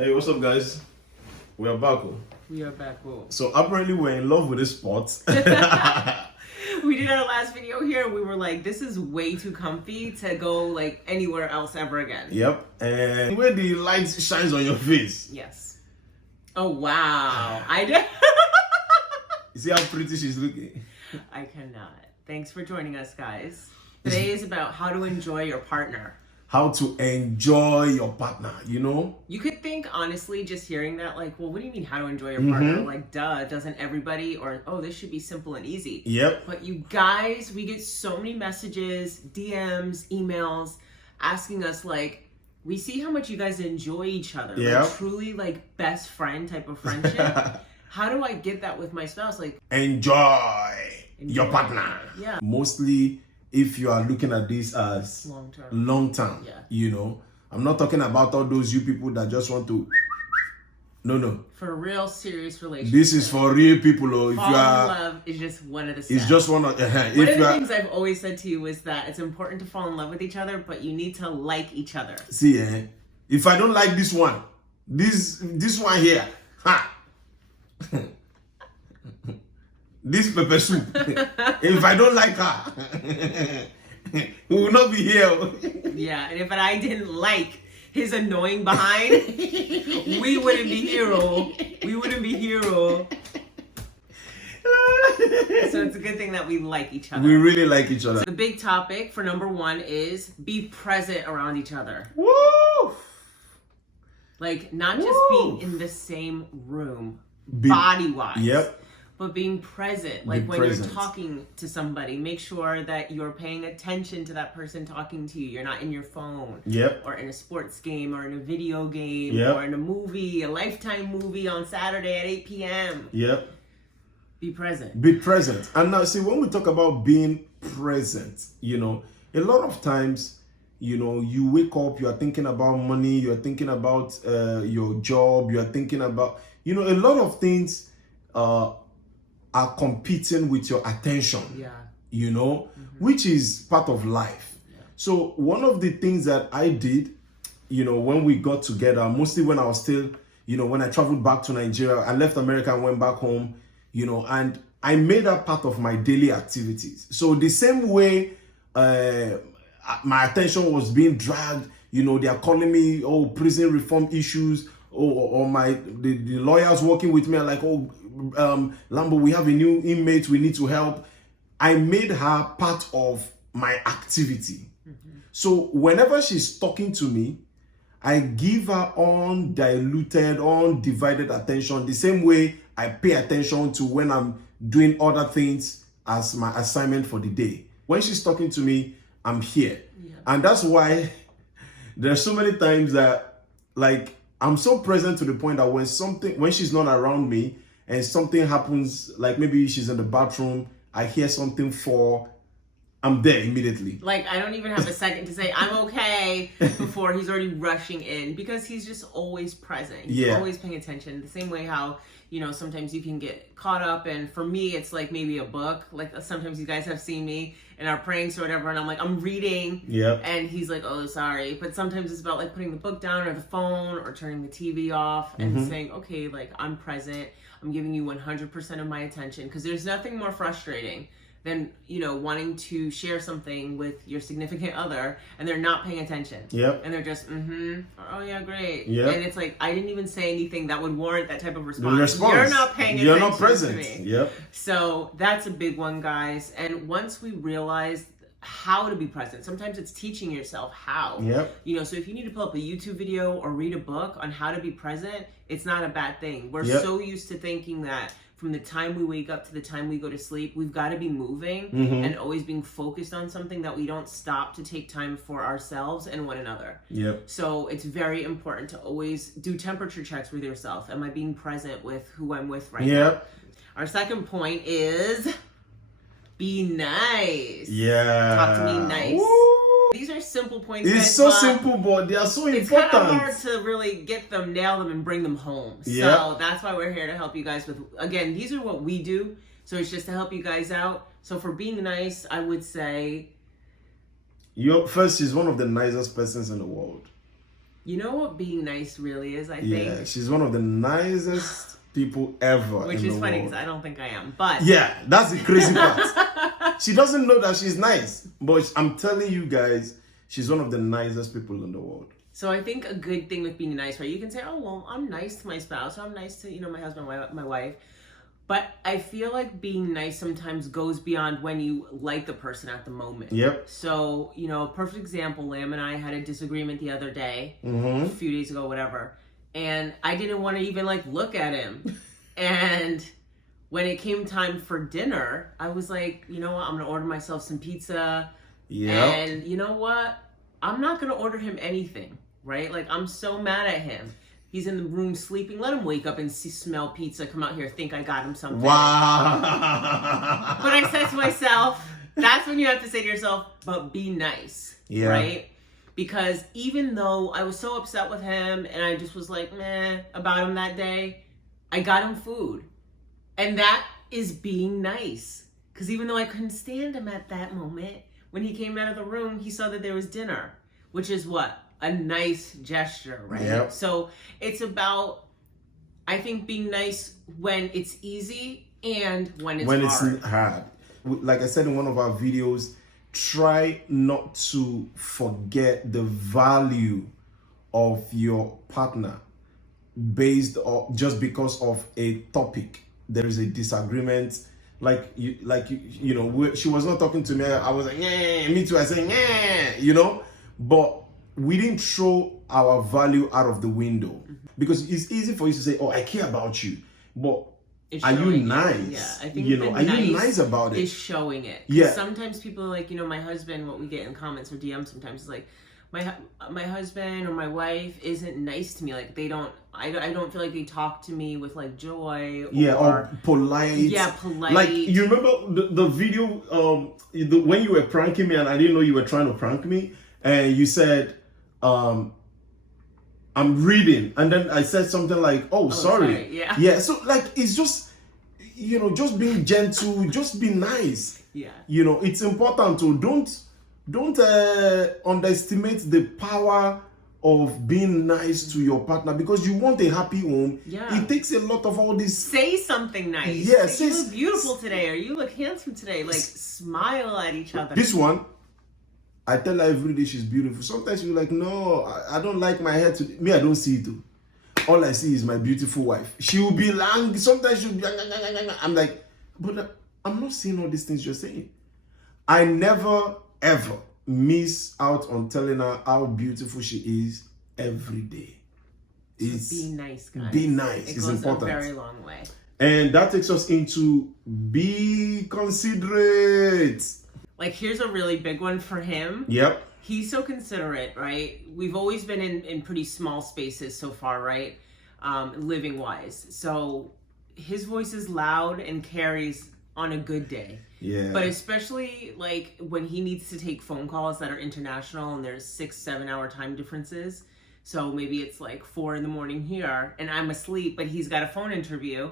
Hey, what's up, guys? We are back. We are back. Whoa. So apparently we're in love with this spot. We did our last video here. We were like, this is way too comfy to go like anywhere else ever again. Yep. And where the light shines on your face. Yes. Oh wow. I did. You see how pretty she's looking? I cannot. Thanks for joining us, guys. Today is about how to enjoy your partner. How to enjoy your partner, you know? You could think, honestly, just hearing that, like, well, what do you mean how to enjoy your partner? Like, duh, doesn't everybody? Or, oh, this should be simple and easy. Yep. But you guys, we get so many messages, DMs, emails, asking us, like, we see how much you guys enjoy each other. Yep. Like, truly, like, best friend type of friendship. How do I get that with my spouse? Like, enjoy your partner. Yeah. Mostly if you are looking at this as long term, yeah. You know, I'm not talking about all those you people that just want to. No. For a real serious relationship. This is for real people. Or if Fall you are, in love is just one of the steps. it's just one of. One of the things I've always said to you is that it's important to fall in love with each other, but you need to like each other. See, if I don't like this one, this one here, ha. This pepper soup. If I don't like her, we will not be here. Yeah, and if I didn't like his annoying behind, we wouldn't be hero. We wouldn't be hero. So it's a good thing that we like each other. We really like each other. So the big topic for number one is be present around each other. Woo! Like, not just being in the same room, body-wise. Yep. But being present, like when you're talking to somebody, make sure that you're paying attention to that person talking to you. You're not in your phone. Yep. Or in a sports game, or in a video game, yep. or in a movie, a Lifetime movie on Saturday at 8 p.m. Yep. Be present. Be present. And now, see, when we talk about being present, you know, a lot of times, you know, you wake up, you are thinking about money, you are thinking about your job, you are thinking about, you know, a lot of things are competing with your attention, you know, which is part of life. Yeah. So one of the things that I did, you know, when we got together, mostly when I was still, you know, when I traveled back to Nigeria, I left America and went back home, you know, and I made that part of my daily activities. So the same way my attention was being dragged, you know, they are calling me, oh, prison reform issues, or the lawyers working with me are like, oh, Lambo, we have a new inmate, we need to help. I made her part of my activity. So whenever she's talking to me, I give her undiluted, undivided attention, the same way I pay attention to when I'm doing other things as my assignment for the day. When she's talking to me, I'm here. Yeah. And that's why there's so many times that, like, I'm so present to the point that when she's not around me and something happens, like maybe she's in the bathroom, I hear something fall, I'm there immediately. Like, I don't even have a second to say, I'm okay, before he's already rushing in, because he's just always present. He's always paying attention. The same way how, you know, sometimes you can get caught up, and for me, it's like maybe a book. Like, sometimes you guys have seen me in our pranks or whatever, and I'm like, I'm reading, and he's like, oh, sorry. But sometimes it's about, like, putting the book down or the phone or turning the TV off and saying, okay, like, I'm present. I'm giving you 100% of my attention, because there's nothing more frustrating than, you know, wanting to share something with your significant other and they're not paying attention. Yep. And they're just, oh yeah, great. Yep. And it's like, I didn't even say anything that would warrant that type of response. You're not paying attention. You're not present. To me. Yep. So that's a big one, guys. And once we realize how to be present, sometimes it's teaching yourself how. Yep. You know, so if you need to pull up a YouTube video or read a book on how to be present, it's not a bad thing. We're so used to thinking that from the time we wake up to the time we go to sleep, we've got to be moving and always being focused on something, that we don't stop to take time for ourselves and one another. Yep. So it's very important to always do temperature checks with yourself. Am I being present with who I'm with right now? Our second point is be nice. Yeah. Talk to me nice. Woo. These are simple points. It's guys, so simple, but they are so it's important. It's kind of hard to really get them, nail them, and bring them home. Yep. So that's why we're here to help you guys with, again, these are what we do. So it's just to help you guys out. So for being nice, I would say... She's one of the nicest persons in the world. You know what being nice really is, I think? Yeah, she's one of the nicest people ever. Which is funny because I don't think I am. But yeah, that's the crazy part. She doesn't know that she's nice. But I'm telling you guys, she's one of the nicest people in the world. So I think a good thing with being nice, right? You can say, oh, well, I'm nice to my spouse, or I'm nice to, you know, my husband, my wife. But I feel like being nice sometimes goes beyond when you like the person at the moment. Yep. So, you know, a perfect example, Lamb and I had a disagreement the other day, a few days ago, whatever. And I didn't want to even like look at him. And when it came time for dinner, I was like, you know what? I'm going to order myself some pizza. Yeah. And you know what? I'm not going to order him anything, right? Like, I'm so mad at him. He's in the room sleeping. Let him wake up and smell pizza. Come out here, think I got him something. Wow. But I said to myself, that's when you have to say to yourself, but be nice, right? Because even though I was so upset with him and I just was like, meh, about him that day, I got him food. And that is being nice. Because even though I couldn't stand him at that moment, when he came out of the room, he saw that there was dinner, which is what? A nice gesture, right? Yep. So it's about, I think, being nice when it's easy and when it's hard. Like I said in one of our videos, try not to forget the value of your partner based on just because of a topic. There is a disagreement. You know, she was not talking to me. I was like, yeah, me too. I said, yeah, you know, but we didn't throw our value out of the window because it's easy for you to say, oh, I care about you, but are you nice? Yeah, I think you know, are you nice about it? Is showing it. Yeah. Sometimes people are like, you know, my husband, what we get in comments or DMs sometimes is like, my husband or my wife isn't nice to me. Like I don't feel like they talk to me with like joy. Or polite. Yeah, polite. Like you remember the video when you were pranking me and I didn't know you were trying to prank me, and you said, I'm reading, and then I said something like, oh sorry. Yeah. So like it's just, you know, just being gentle, just be nice. Yeah. You know, it's important to don't underestimate the power of being nice to your partner, because you want a happy home. Yeah. It takes a lot of all this. Say something nice. Yeah. Say, you look beautiful today, or you look handsome today. Like smile at each other. This one, I tell her every day she's beautiful. Sometimes she's like, no, I don't like my hair today. Me, I don't see it too. All I see is my beautiful wife. She will be lang. Sometimes she'll be. I'm like, but I'm not seeing all these things you're saying. I never ever miss out on telling her how beautiful she is every day. It's be nice, guys. Be nice. It is goes important. a very long way. And that takes us into be considerate. Like, here's a really big one for him. Yep. He's so considerate, right? We've always been in pretty small spaces so far, right? Living wise. So his voice is loud and carries on a good day. Yeah. But especially like when he needs to take phone calls that are international and there's 6-7 hour time differences. So maybe it's like 4 a.m. here and I'm asleep, but he's got a phone interview.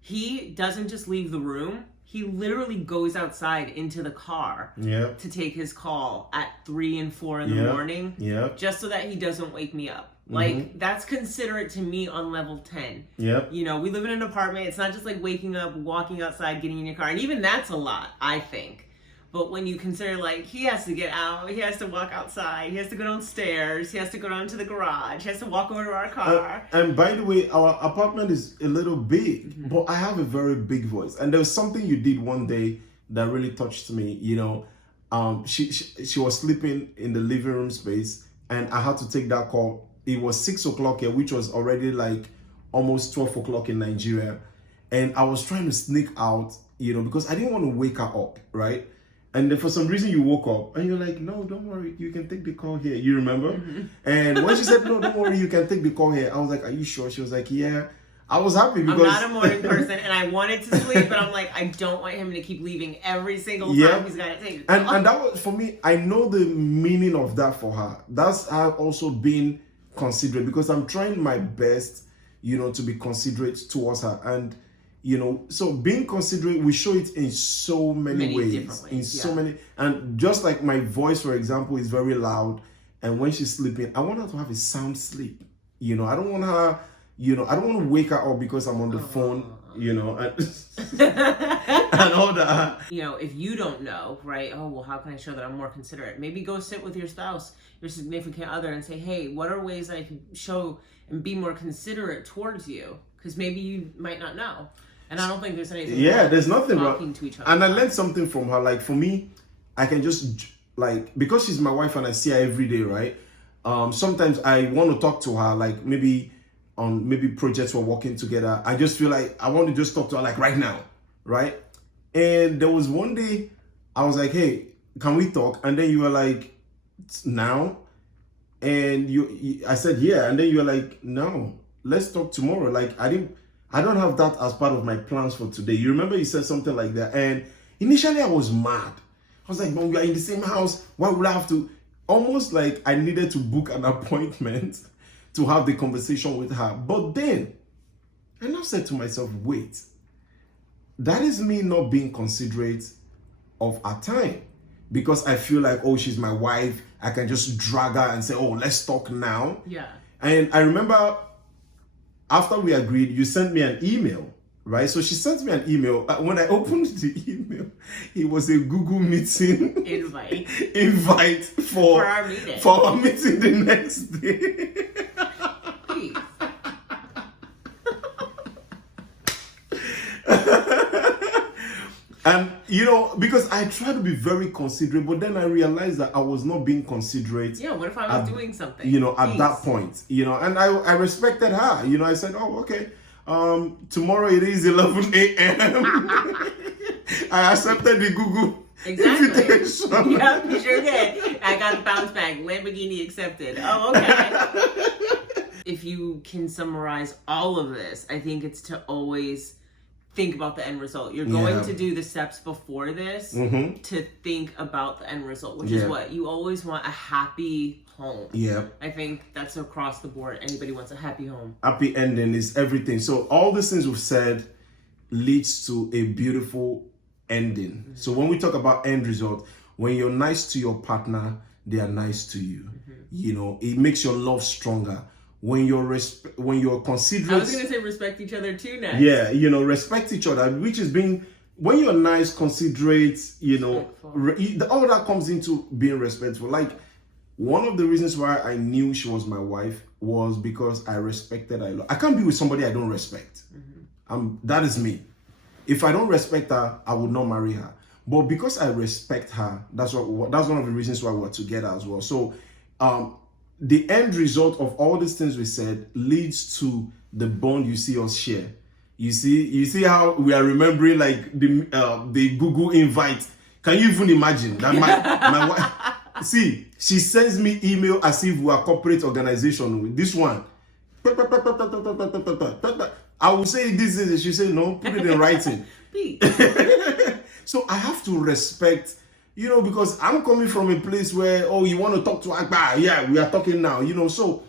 He doesn't just leave the room. He literally goes outside into the car to take his call at 3 and 4 in the morning, just so that he doesn't wake me up. Like, that's considerate to me on level 10. Yep. You know, we live in an apartment. It's not just like waking up, walking outside, getting in your car. And even that's a lot, I think. But when you consider, like, he has to get out, he has to walk outside, he has to go downstairs, he has to go down to the garage, he has to walk over to our car. And by the way, our apartment is a little big, but I have a very big voice. And there was something you did one day that really touched me. You know, she was sleeping in the living room space, and I had to take that call. It was 6 o'clock here, which was already like almost 12 o'clock in Nigeria. And I was trying to sneak out, you know, because I didn't want to wake her up, right? And then for some reason you woke up and you're like, no, don't worry, you can take the call here. You remember? And when she said, no, don't worry, you can take the call here, I was like, are you sure? She was like, yeah. I was happy because I'm not a morning person and I wanted to sleep, but I'm like, I don't want him to keep leaving every single time he's got to take the call. And that was, for me, I know the meaning of that for her. That's how also being considerate, because I'm trying my best, you know, to be considerate towards her. And you know, so being considerate, we show it in so many ways. Different ways, in so many, and just like my voice, for example, is very loud, and when she's sleeping, I want her to have a sound sleep. You know, I don't want her, you know, I don't want to wake her up because I'm on the phone, you know, and, and all that. You know, if you don't know, right? Oh, well, how can I show that I'm more considerate? Maybe go sit with your spouse, your significant other, and say, hey, what are ways I can show and be more considerate towards you? Because maybe you might not know. And I don't think there's anything wrong there's nothing talking wrong. To each other. And I learned something from her. Like, for me, I can just, like, because she's my wife and I see her every day, right? Sometimes I want to talk to her, like, maybe on projects we're working together. I just feel like I want to just talk to her, like, right now, right? And there was one day I was like, hey, can we talk? And then you were like, now? And I said, yeah. And then you were like, no, let's talk tomorrow. Like, I don't have that as part of my plans for today. You remember you said something like that? And initially I was mad. I was like, man, we are in the same house. Why would I have to? Almost like I needed to book an appointment to have the conversation with her. But then I now said to myself, wait, that is me not being considerate of our time, because I feel like, oh, she's my wife. I can just drag her and say, oh, let's talk now. Yeah. And I remember after we agreed, you sent me an email, right? So she sent me an email. When I opened the email, it was a Google meeting invite for our meeting. For our meeting the next day. Please. And, you know, because I try to be very considerate, but then I realized that I was not being considerate. Yeah, what if I was doing something? You know, at that point, you know, and I respected her. You know, I said, oh, okay, tomorrow it is 11 a.m. I accepted the Google invitation. Yeah, you sure did. I got the bounce back. Lamborghini accepted. Oh, okay. If you can summarize all of this, I think it's to always think about the end result. You're going to do the steps before this to think about the end result, which is what you always want: a happy home. Yeah, I think that's across the board. Anybody wants a happy home. Happy ending is everything. So all these things we've said leads to a beautiful ending. So when we talk about end result, when you're nice to your partner, they are nice to you. You know, it makes your love stronger. When you're considerate, I was going to say respect each other too next. Yeah, you know, respect each other, which is being, when you're nice, considerate, you know, all that comes into being respectful. Like, one of the reasons why I knew she was my wife was because I respected her. I can't be with somebody I don't respect. That is me. If I don't respect her, I would not marry her. But because I respect her, that's one of the reasons why we're together as well. So, the end result of all these things we said leads to the bond you see us share. You see how we are remembering, like, the Google invite. Can you even imagine that my wife? See, she sends me email as if we are corporate organization with this one. I will say this is. She say no. Put it in writing. So I have to respect. You know, because I'm coming from a place where, oh, you want to talk to Akbar? Yeah, we are talking now. You know, so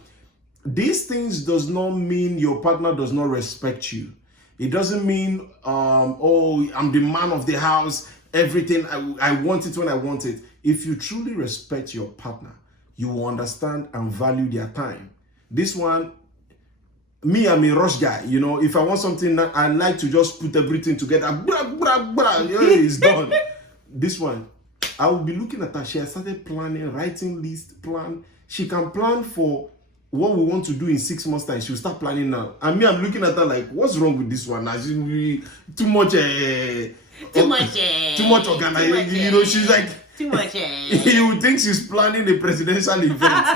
these things does not mean your partner does not respect you. It doesn't mean, oh, I'm the man of the house. Everything, I want it when I want it. If you truly respect your partner, you will understand and value their time. This one, me, I'm a rush guy. You know, if I want something, I like to just put everything together. Blah, blah, blah. Yeah, it's done. This one, I will be looking at her. She has started planning, writing list, plan. She can plan for what we want to do in 6 months' time. She'll start planning now. And me, I'm looking at her like, what's wrong with this one? Too much organization. You know, she's like, too much. You would think she's planning a presidential event.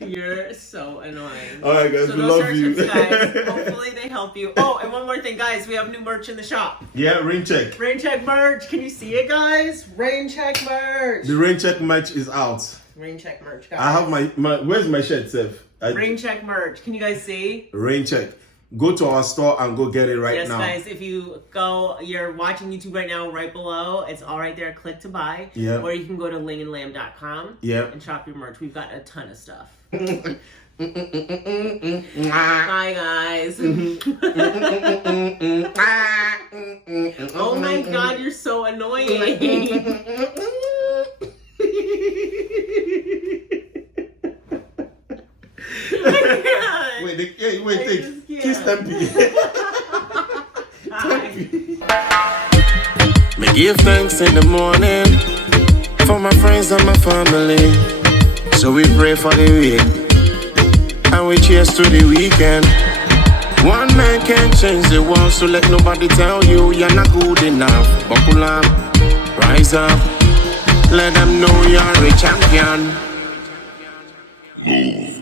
You're so annoying. All right, guys, so we love you. Guys, hopefully they help you. Oh, and one more thing, guys. We have new merch in the shop. Yeah, rain check. Rain check merch. Can you see it, guys? Rain check merch. The rain check merch is out. Rain check merch, guys. I have my where's my shirt, Seth? Rain check merch. Can you guys see? Rain check. Go to our store and go get it right now. Yes, guys. If you go, you're watching YouTube right now, right below. It's all right there. Click to buy. Yeah. Or you can go to lingandlamb.com. Yeah. And shop your merch. We've got a ton of stuff. Bye, guys. Oh my God, you're so annoying. Kiss Tempe. Me give thanks in the morning for my friends and my family. So we pray for the week and we cheers to the weekend. One man can't change the world, so let nobody tell you you're not good enough. Buckle up, rise up, let them know you're a champion. Move.